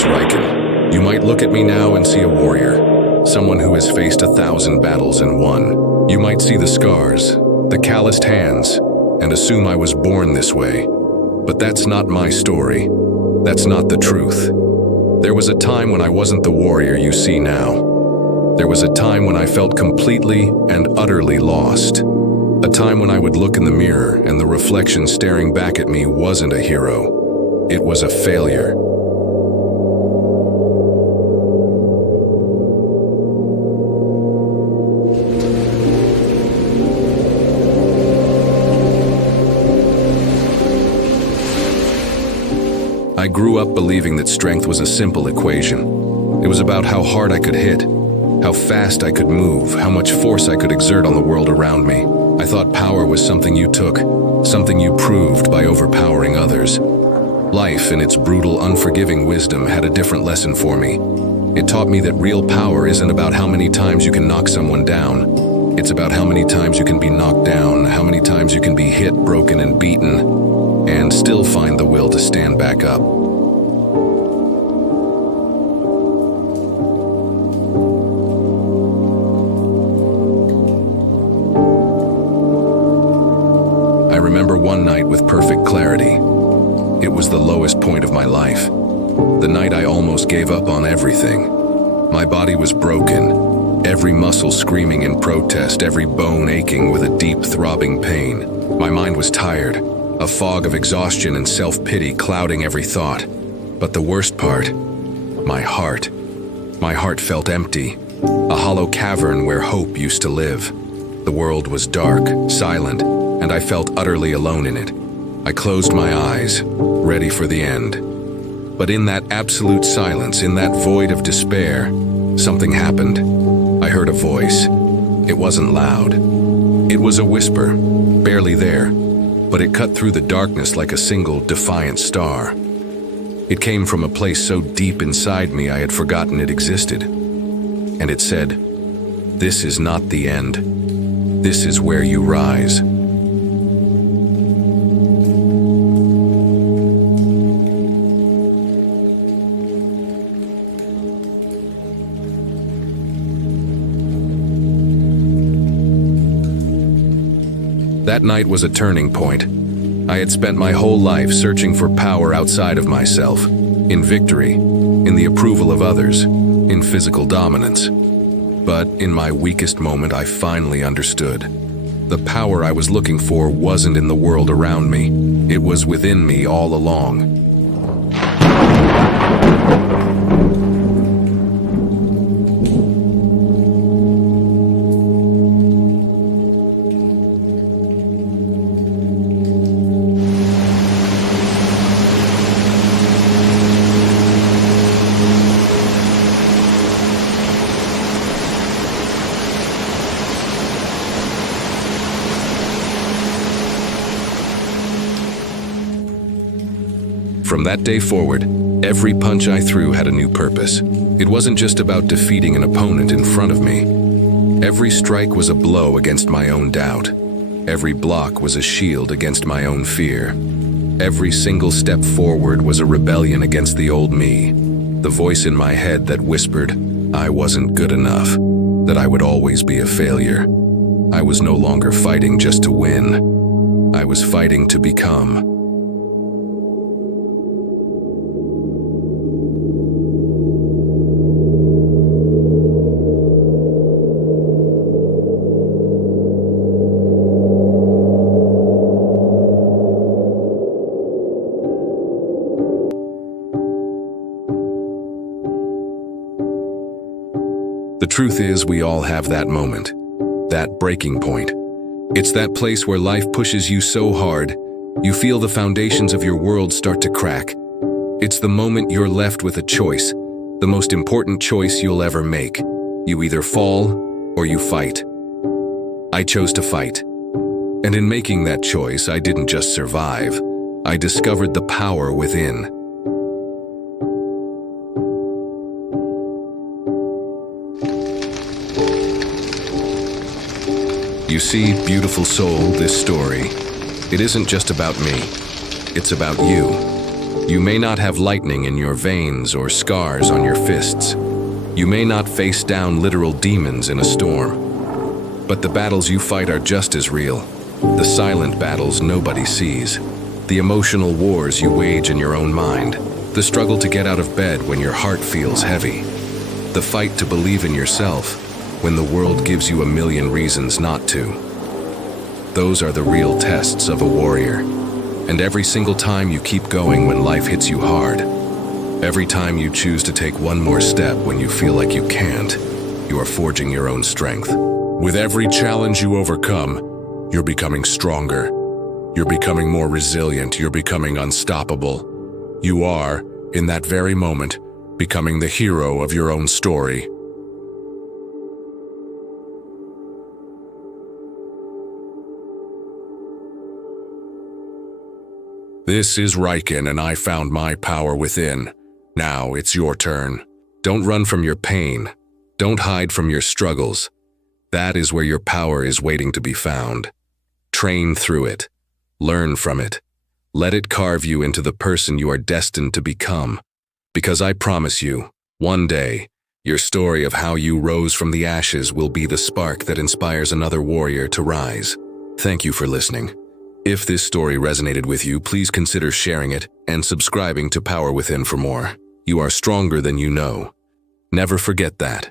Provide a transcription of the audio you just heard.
is Ryken. You might look at me now and see a warrior, someone who has faced 1,000 battles and won. You might see the scars, the calloused hands, and assume I was born this way. But that's not my story. That's not the truth. There was a time when I wasn't the warrior you see now. There was a time when I felt completely and utterly lost. A time when I would look in the mirror and the reflection staring back at me wasn't a hero. It was a failure. I grew up believing that strength was a simple equation. It was about how hard I could hit, how fast I could move, how much force I could exert on the world around me. I thought power was something you took, something you proved by overpowering others. Life, in its brutal, unforgiving wisdom, had a different lesson for me. It taught me that real power isn't about how many times you can knock someone down. It's about how many times you can be knocked down, how many times you can be hit, broken, and beaten, and still find the will to stand back up. I remember one night with perfect clarity. It was the lowest point of my life. The night I almost gave up on everything. My body was broken, every muscle screaming in protest, every bone aching with a deep throbbing pain. My mind was tired, a fog of exhaustion and self-pity clouding every thought. But the worst part, my heart. My heart felt empty, a hollow cavern where hope used to live. The world was dark, silent, and I felt utterly alone in it. I closed my eyes, ready for the end. But in that absolute silence, in that void of despair, something happened. I heard a voice. It wasn't loud. It was a whisper, barely there, but it cut through the darkness like a single defiant star. It came from a place so deep inside me I had forgotten it existed. And it said, "This is not the end. This is where you rise." That night was a turning point. I had spent my whole life searching for power outside of myself, in victory, in the approval of others, in physical dominance. But in my weakest moment, I finally understood. The power I was looking for wasn't in the world around me. It was within me all along. From that day forward, every punch I threw had a new purpose. It wasn't just about defeating an opponent in front of me. Every strike was a blow against my own doubt. Every block was a shield against my own fear. Every single step forward was a rebellion against the old me, the voice in my head that whispered I wasn't good enough, that I would always be a failure. I was no longer fighting just to win. I was fighting to become. The truth is, we all have that moment, that breaking point. It's that place where life pushes you so hard, you feel the foundations of your world start to crack. It's the moment you're left with a choice, the most important choice you'll ever make. You either fall or you fight. I chose to fight. And in making that choice, I didn't just survive. I discovered the power within. You see, beautiful soul, this story, it isn't just about me. It's about you. You may not have lightning in your veins or scars on your fists. You may not face down literal demons in a storm. But the battles you fight are just as real. The silent battles nobody sees. The emotional wars you wage in your own mind. The struggle to get out of bed when your heart feels heavy. The fight to believe in yourself when the world gives you a million reasons not to. Those are the real tests of a warrior. And every single time you keep going when life hits you hard, every time you choose to take one more step when you feel like you can't, you are forging your own strength. With every challenge you overcome, you're becoming stronger. You're becoming more resilient. You're becoming unstoppable. You are, in that very moment, becoming the hero of your own story. This is Ryken, and I found my power within. Now it's your turn. Don't run from your pain. Don't hide from your struggles. That is where your power is waiting to be found. Train through it. Learn from it. Let it carve you into the person you are destined to become. Because I promise you, one day, your story of how you rose from the ashes will be the spark that inspires another warrior to rise. Thank you for listening. If this story resonated with you, please consider sharing it and subscribing to Power Within for more. You are stronger than you know. Never forget that.